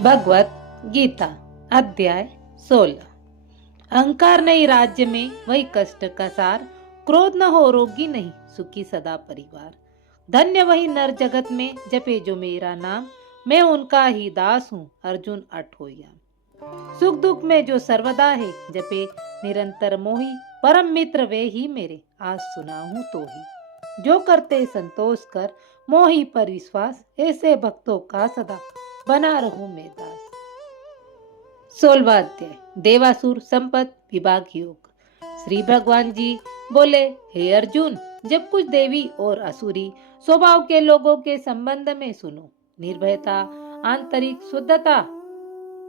भगवत गीता अध्याय 16। अहंकार नहीं राज्य में वही कष्ट का सार, क्रोध न हो रोगी नहीं सुखी सदा परिवार। धन्य वही नर जगत में जपे जो मेरा नाम, मैं उनका ही दास हूँ अर्जुन अठोया। सुख दुख में जो सर्वदा है जपे निरंतर मोही, परम मित्र वे ही मेरे आज सुना हूँ तो ही। जो करते संतोष कर मोही पर विश्वास, ऐसे भक्तों का सदा बना रहूं मैं दास। 16वां अध्याय देवासुर संपत विभाग योग। श्री भगवान जी बोले, हे अर्जुन, जब कुछ देवी और असुरी स्वभाव के लोगों के संबंध में सुनो। निर्भयता, आंतरिक शुद्धता,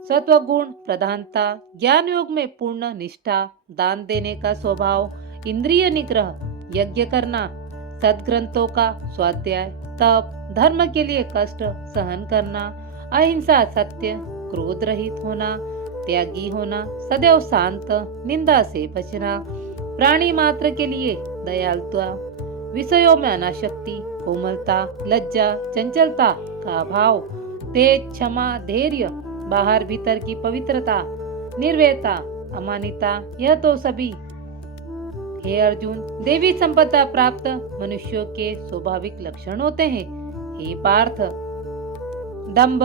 सत्वगुण प्रधानता, ज्ञान योग में पूर्ण निष्ठा, दान देने का स्वभाव, इंद्रिय निग्रह, यज्ञ करना, सद्ग्रंथों का स्वाध्याय, तप, धर्म के लिए कष्ट सहन करना, अहिंसा, सत्य, क्रोध रहित होना, त्यागी होना, सदैव शांत, निंदा से बचना, प्राणी मात्र के लिए दयालुता, विषयों में अनासक्ति, कोमलता, लज्जा, चंचलता का भाव, तेज, क्षमा, धैर्य, बाहर भीतर की पवित्रता, निर्भयता, अमानिता, यह तो सभी हे अर्जुन देवी संपदा प्राप्त मनुष्यों के स्वाभाविक लक्षण होते हैं। हे पार्थ, दंभ,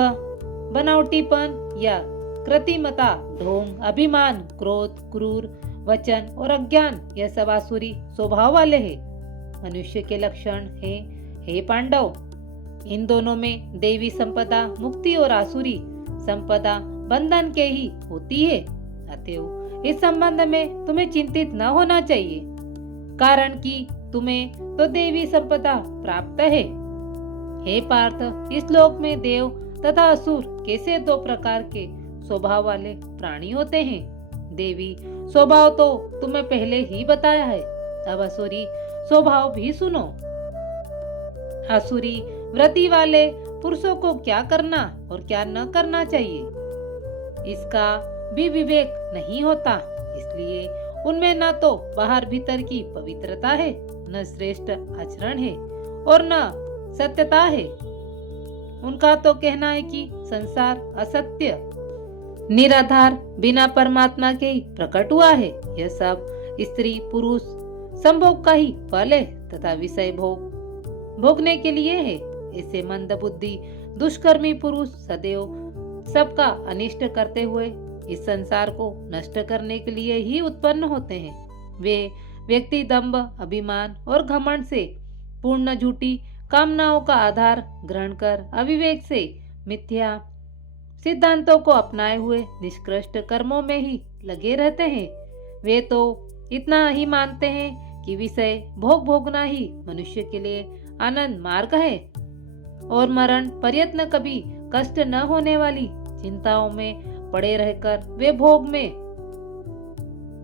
बनावटीपन या कृत्रिमता, ढोंग, अभिमान, क्रोध, क्रूर वचन और अज्ञान, यह सब आसुरी स्वभाव वाले हैं। मनुष्य के लक्षण हैं। हे पांडव, इन दोनों में देवी संपदा मुक्ति और आसुरी संपदा बंधन के ही होती है। अतएव इस संबंध में तुम्हें चिंतित न होना चाहिए, कारण कि तुम्हें तो देवी संपदा प्राप्त है। हे पार्थ, इस लोक में देव तथा असुर कैसे दो प्रकार के स्वभाव वाले प्राणी होते हैं। देवी स्वभाव तो तुम्हें पहले ही बताया है, अब असुरी स्वभाव भी सुनो। असुरी वृत्ति वाले पुरुषों को क्या करना और क्या न करना चाहिए, इसका भी विवेक नहीं होता। इसलिए उनमें न तो बाहर भीतर की पवित्रता है, न श्रेष्ठ आचरण है और न सत्यता है। उनका तो कहना है कि संसार असत्य, निराधार, बिना परमात्मा के ही प्रकट हुआ है। यह सब स्त्री पुरुष संभोग का ही फल है तथा विषय भोगने के लिए है। ऐसे मंद बुद्धि दुष्कर्मी पुरुष सदैव सबका अनिष्ट करते हुए इस संसार को नष्ट करने के लिए ही उत्पन्न होते हैं। वे व्यक्ति दंभ, अभिमान और घमंड से पूर्ण झूठी कामनाओं का आधार ग्रहण कर अविवेक से मिथ्या सिद्धांतों को अपनाए हुए निष्कृष्ट कर्मों में ही लगे रहते हैं। वे तो इतना ही मानते हैं कि विषय भोगना ही मनुष्य के लिए आनंद मार्ग है और मरण पर्यंत कभी कष्ट न होने वाली चिंताओं में पड़े रहकर वे भोग में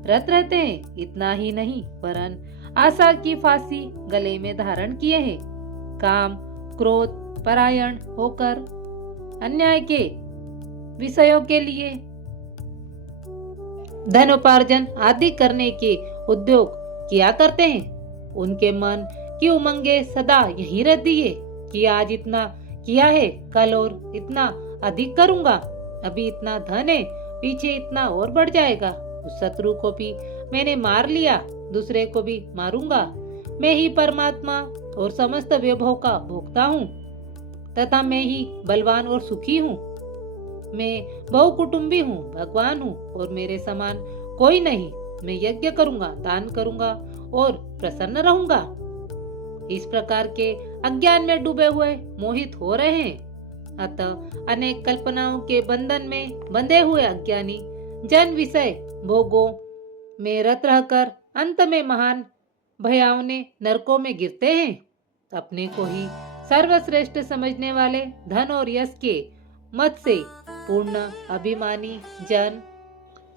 रत रहते हैं। इतना ही नहीं, वरन आशा की फांसी गले में धारण किए हैं। काम, क्रोध परायण होकर अन्याय के विषयों के लिए धनोपार्जन आदि करने के उद्योग किया करते हैं। उनके मन की उमंगे सदा यही रहती है कि आज इतना किया है, कल और इतना अधिक करूंगा। अभी इतना धन है, पीछे इतना और बढ़ जाएगा। उस शत्रु को भी मैंने मार लिया, दूसरे को भी मारूंगा। मैं ही परमात्मा और समस्त वैभव का भोक्ता हूँ तथा मैं ही बलवान और सुखी हूँ। मैं बहुकुटुंबी हूँ, भगवान हूँ और मेरे समान कोई नहीं। मैं यज्ञ करूंगा, दान करूंगा और प्रसन्न रहूंगा। इस प्रकार के अज्ञान में डूबे हुए मोहित हो रहे हैं। अतः अनेक कल्पनाओं के बंधन में बंधे हुए अज्ञानी जन विषय भोगों में रत रहकर अंत में महान भयावने नरकों में गिरते हैं। अपने को ही सर्वश्रेष्ठ समझने वाले धन और यश के मत से पूर्ण अभिमानी जन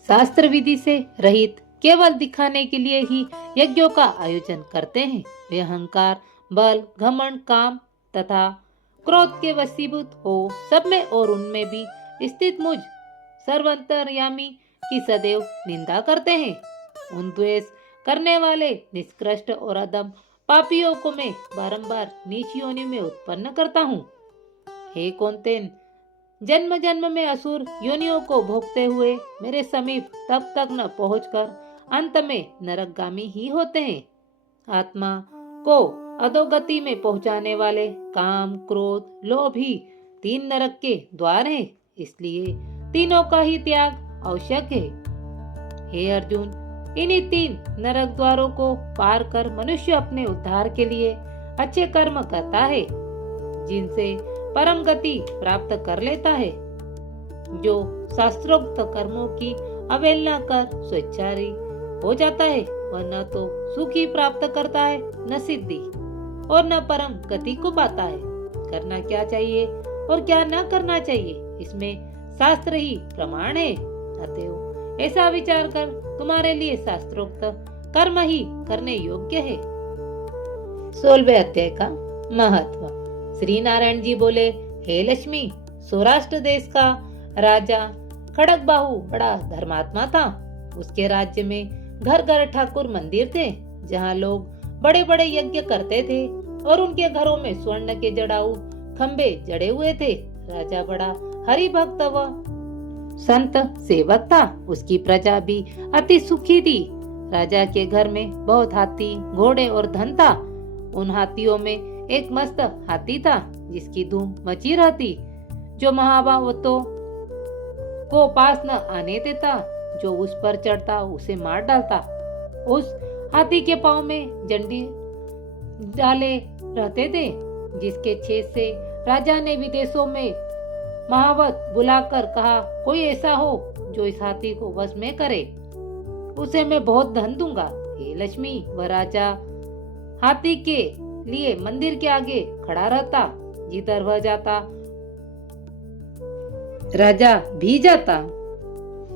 शास्त्र विधि से रहित केवल दिखाने के लिए ही यज्ञों का आयोजन करते हैं। वे अहंकार, बल, घमंड, काम तथा क्रोध के वशीभूत हो सब में और उनमें भी स्थित मुझ सर्वंतर्यामी की सदैव निंदा करते हैं। उन द्वेष करने वाले निष्कृष्ट और अधम पापियों को मैं बारंबार नीच योनि में उत्पन्न करता हूँ। हे कौन्तेय, जन्म जन्म में असुर योनियों को भोगते हुए मेरे समीप तब तक न पहुंचकर अंत में नरकगामी ही होते हैं। आत्मा को अधोगति में पहुंचाने वाले काम, क्रोध, लोभ ही 3 नरक के द्वार हैं। इसलिए तीनों का ही त्याग आवश्यक है। हे अर्जुन, इन्हीं 3 नरक द्वारों को पार कर मनुष्य अपने उद्धार के लिए अच्छे कर्म करता है, जिनसे परम गति प्राप्त कर लेता है। जो शास्त्रोक्त कर्मों की अवहेलना कर स्वेच्छाचारी हो जाता है, वह न तो सुख ही प्राप्त करता है, न सिद्धि और न परम गति को पाता है। करना क्या चाहिए और क्या न करना चाहिए, इसमें शास्त्र ही प्रमाण है। अतएव ऐसा विचार कर तुम्हारे लिए शास्त्रोक्त कर्म ही करने योग्य है। 16वें अध्याय का महत्व। श्री नारायण जी बोले, हे लक्ष्मी, सौराष्ट्र देश का राजा खड़गबाहु बड़ा धर्मात्मा था। उसके राज्य में घर घर ठाकुर मंदिर थे, जहाँ लोग बड़े बड़े यज्ञ करते थे और उनके घरों में स्वर्ण के जड़ाऊ खंबे जड़े हुए थे। राजा बड़ा हरि भक्त व संत सेवक था। उसकी प्रजा भी अति सुखी थी। राजा के घर में बहुत हाथी, घोड़े और धन था। उन हाथियों में एक मस्त हाथी था, जिसकी धूम मची रहती, जो महाभावतों को पास न आने देता। जो उस पर चढ़ता उसे मार डालता। उस हाथी के पांव में जंडी डाले रहते थे, जिसके छेद से राजा ने विदेशों में महावत बुलाकर कहा, कोई ऐसा हो जो इस हाथी को वश में करे, उसे मैं बहुत धन दूंगा। हे लक्ष्मी, वह राजा हाथी के लिए मंदिर के आगे खड़ा रहता। जिधर वह जाता राजा भी जाता।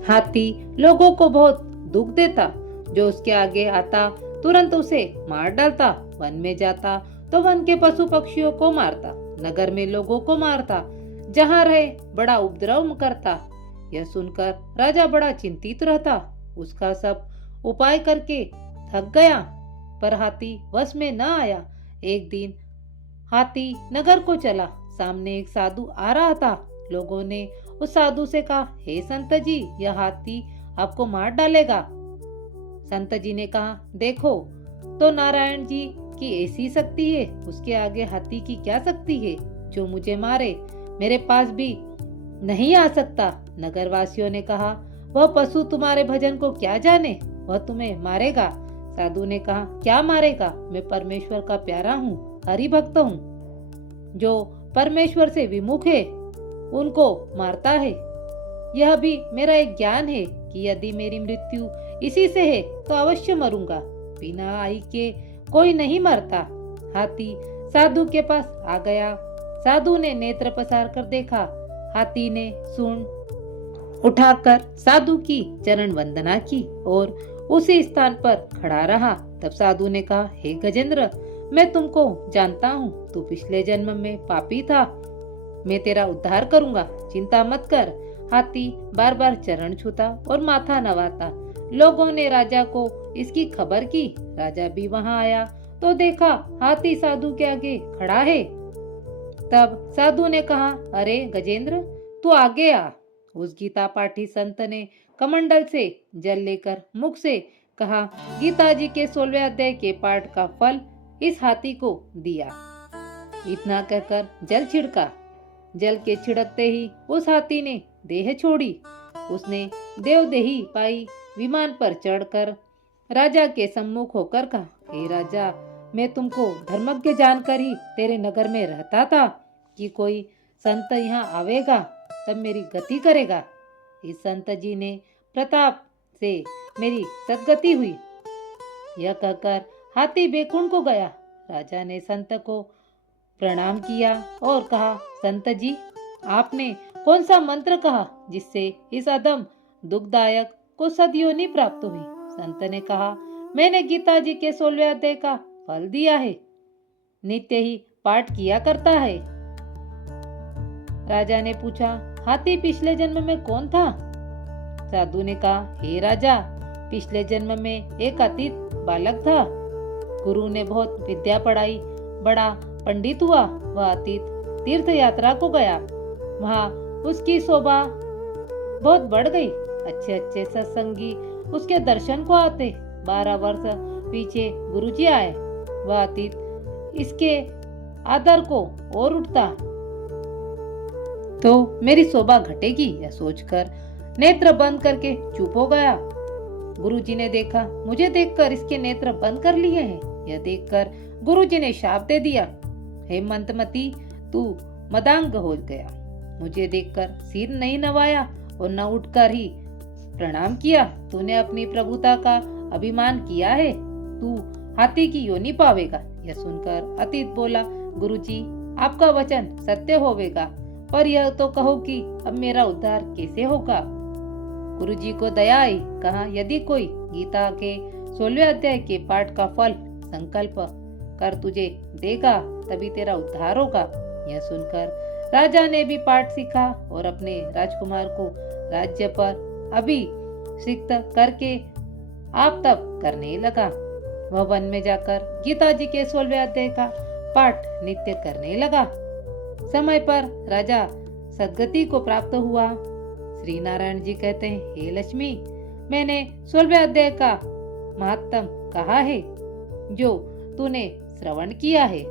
हाथी लोगों को बहुत दुख देता। जो उसके आगे आता तुरंत उसे मार डालता। वन में जाता तो वन के पशु पक्षियों को मारता। नगर में लोगों को मारता। जहाँ रहे बड़ा उपद्रव करता। यह सुनकर राजा बड़ा चिंतित रहता। उसका सब उपाय करके थक गया, पर हाथी वश में न आया। एक दिन हाथी नगर को चला। सामने एक साधु आ रहा था। लोगों ने उस साधु से कहा, हे संत जी, यह हाथी आपको मार डालेगा। संत जी ने कहा, देखो तो नारायण जी की ऐसी शक्ति है, उसके आगे हाथी की क्या शक्ति है जो मुझे मारे। मेरे पास भी नहीं आ सकता। नगर वासियों ने कहा, वह पशु तुम्हारे भजन को क्या जाने, वह तुम्हें मारेगा। साधु ने कहा, क्या मारेगा? मैं परमेश्वर का प्यारा हूँ, हरि भक्त हूँ। जो परमेश्वर से विमुख है उनको मारता है। यह भी मेरा एक ज्ञान है कि यदि मेरी मृत्यु इसी से है तो अवश्य मरूंगा। बिना आई के कोई नहीं मरता। हाथी साधु के पास आ गया। साधु ने नेत्र पसार कर देखा। हाथी ने सूंड उठाकर साधु की चरण वंदना की और उसी स्थान पर खड़ा रहा। तब साधु ने कहा, हे गजेंद्र, मैं तुमको जानता हूँ। तू पिछले जन्म में पापी था। मैं तेरा उद्धार करूंगा, चिंता मत कर। हाथी बार बार चरण छूता और माथा नवाता। लोगों ने राजा को इसकी खबर की। राजा भी वहां आया तो देखा हाथी साधु के आगे खड़ा है। तब साधु ने कहा, अरे गजेंद्र, तू आगे आ। उस गीता पाठी संत ने कमंडल से जल लेकर मुख से कहा, गीता जी के 16वें अध्याय के पाठ का फल इस हाथी को दिया। इतना कहकर जल छिड़का। जल के छिड़कते ही उस हाथी ने देह छोड़ी। उसने देवदेही पाई। विमान पर चढ़कर राजा के सम्मुख होकर कहा, हे राजा, मैं तुमको धर्मज्ञ जानकर ही तेरे नगर में रहता था कि कोई संत यहाँ आवेगा तब मेरी गति करेगा। इस संत जी ने प्रताप से मेरी सदगति हुई। यह कहकर हाथी बैकुंठ को गया। राजा ने संत को प्रणाम किया और कहा, संत जी, आपने कौन सा मंत्र कहा जिससे इस अधम दुखदायक को सदयोनि प्राप्त हुई? संत ने कहा, मैंने गीता जी के 16वें अध्याय का फल दिया है, नित्य ही पाठ किया करता है। राजा ने पूछा, हाथी पिछले जन्म में कौन था? साधु ने कहा, हे राजा, पिछले जन्म में एक अतीत बालक था। गुरु ने बहुत विद्या पढ़ाई, बड़ा पंडित हुआ। वह अतीत तीर्थ यात्रा को गया। वहाँ उसकी शोभा बहुत बढ़ गई। अच्छे अच्छे सत्संगी उसके दर्शन को आते। 12 वर्ष पीछे गुरुजी आए, वह अतीत इसके आदर को और उठता तो मेरी शोभा घटेगी, यह सोचकर नेत्र बंद करके चुप हो गया। गुरुजी ने देखा, मुझे देखकर इसके नेत्र बंद कर लिए हैं। यह देखकर गुरुजी ने शाप दे दिया, हे मंतमती, तू मदांग हो गया। मुझे देखकर सिर नहीं नवाया और न उठकर ही प्रणाम किया। तूने अपनी प्रभुता का अभिमान किया है, तू हाथी की योनि पावेगा। यह सुनकर अतीत बोला, गुरुजी, आपका वचन सत्य होवेगा, पर यह तो कहो कि अब मेरा उद्धार कैसे होगा। गुरुजी को दया आई, कहा, यदि कोई गीता के 16वें अध्याय के पाठ का फल संकल्प कर तुझे देगा, तभी तेरा उद्धार होगा। यह सुनकर राजा ने भी पाठ सीखा और अपने राजकुमार को राज्य पर अभिषिक्त करके आप तप करने लगा। वह वन में जाकर गीता जी के 16वें अध्याय का पाठ नित्य करने लगा। समय पर राजा सदगति को प्राप्त हुआ। श्री नारायण जी कहते हैं, हे लक्ष्मी, मैंने 16वें अध्याय का महात्म कहा है जो तूने श्रवण किया है।